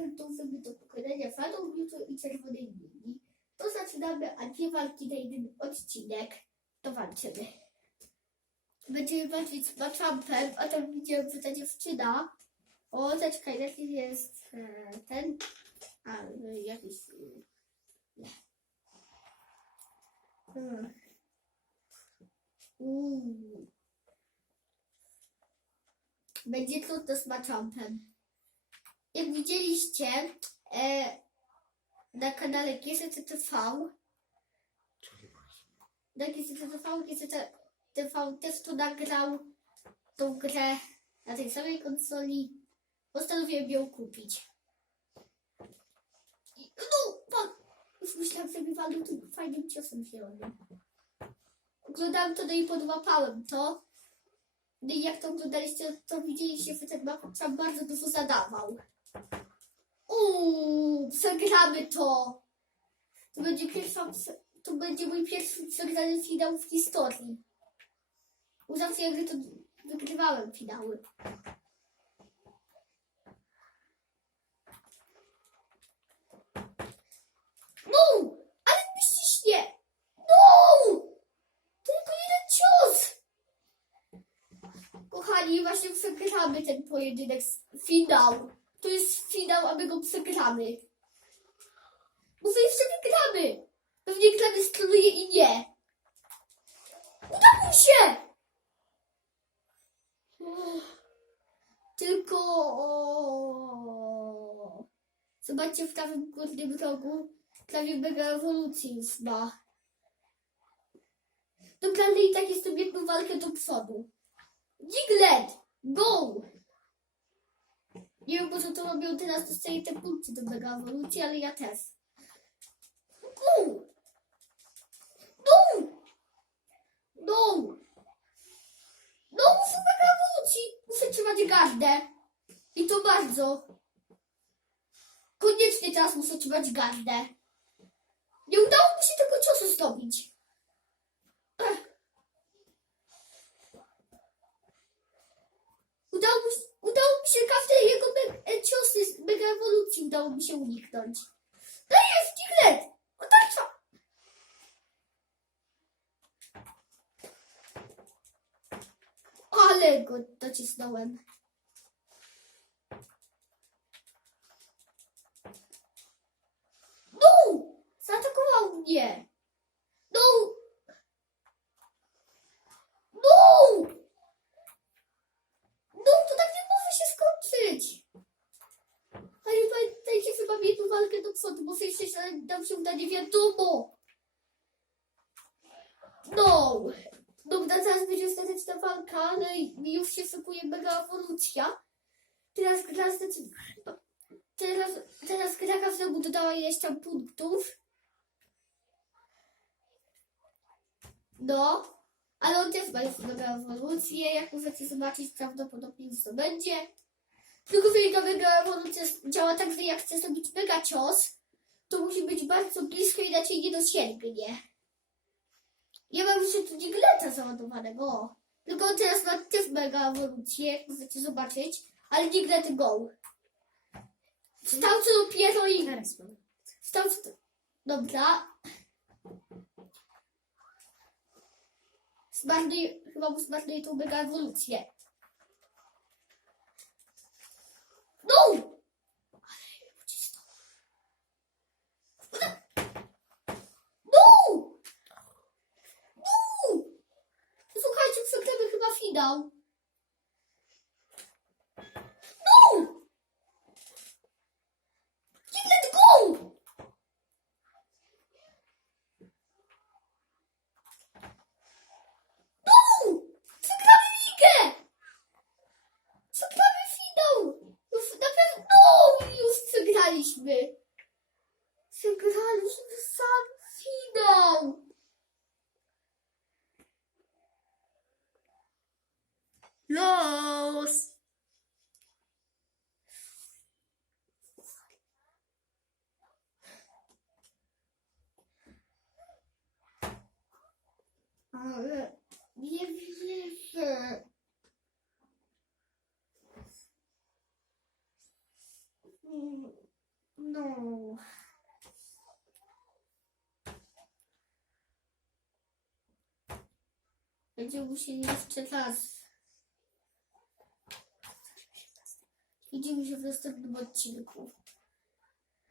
zakrętów do pokonania fanów Mewtwo i czerwonej linii. To zaczynamy, a dwie walki na jeden odcinek. To walczymy. Będziemy walczyć z Machampem, a tam widziałem, że ta dziewczyna. O, zaczekaj, jaki jest e, ten. A, no, jakiś. e, Nie. Uuu. Będzie trudno z Machampem. Jak widzieliście e, na kanale GZTV, na GZTV, GZTV też to nagrał tą grę na tej samej konsoli. Postanowiłem ją kupić. I, no, pan, już myślałam, że mi walnął tym fajnym ciosem zielonym. Oglądałam to no i podłapałem to. No i jak to oglądaliście, to widzieliście, że ten map tam bardzo dużo zadawał. Uuu, przegramy to! To będzie pierwsza, to będzie mój pierwszy przegrany finał w historii. Bo zawsze jak to wygrywałem finały. No! Ale mi ściśnie! No! Tylko jeden cios! Kochani, właśnie przegramy ten pojedynek. Finał. To jest finał, a my go przegramy. Może jeszcze wygramy. Pewnie gramy stronuje i nie. Udało się! Uff. Tylko... Zobaczcie w prawym górnym rogu. Prawie mega ewolucji już ma. Ale i tak jestem jedną walkę do przodu. Diglett! Go! Nie wiem, po co to robią teraz, dostaję te punkty do mega ewolucji, ale ja też. Go! No! No! No, muszę mega ewolucji! Muszę trzymać gardę. I to bardzo. Koniecznie teraz muszę trzymać gardę. Nie udało mi się tego ciosu zdobyć. Ech. Udało mi, się- udało mi się jego me- e, ciosy z mega ewolucji udało mi się uniknąć. To jest Diglett! Otarcza! Ale go docisnąłem. No! Zaatakował mnie! No! No! No, to tak nie może się skończyć! Ale pamiętajcie, że mam jedną walkę do przodu, bo jeszcze się dam się uda, nie wiadomo! No! Dobra, teraz będzie ostateczna walka, ale już się szykuje mega ewolucja. Teraz gra zdecydowanie... Teraz, teraz gra każdemu dodała tam punktów. No, ale on też ma już mega ewolucję. Jak możecie zobaczyć, prawdopodobnie już to będzie. Mega ewolucja działa tak, że jak chce zrobić mega cios, to musi być bardzo blisko, inaczej nie dosięgnie. Ja mam jeszcze tu Digletta załadowanego. Tylko on teraz ma też mega ewolucję, jak możecie zobaczyć. Ale Diglett go. Wstał co dopiero i... Wstał co... Dobra. Zmarnuję, chyba mu zmarnuję tą mega ewolucję. No! Ale ucisnął. No! No! Słuchajcie, finał. No! Diglett go! No! Przegramy ligę! Przegramy finał! Już na pewno no, już przegraliśmy. Przegraliśmy sam finał. Los! Ale nie wierzę. Mm. No. Będziemy musieli jeszcze raz. Widzimy się w następnym odcinku.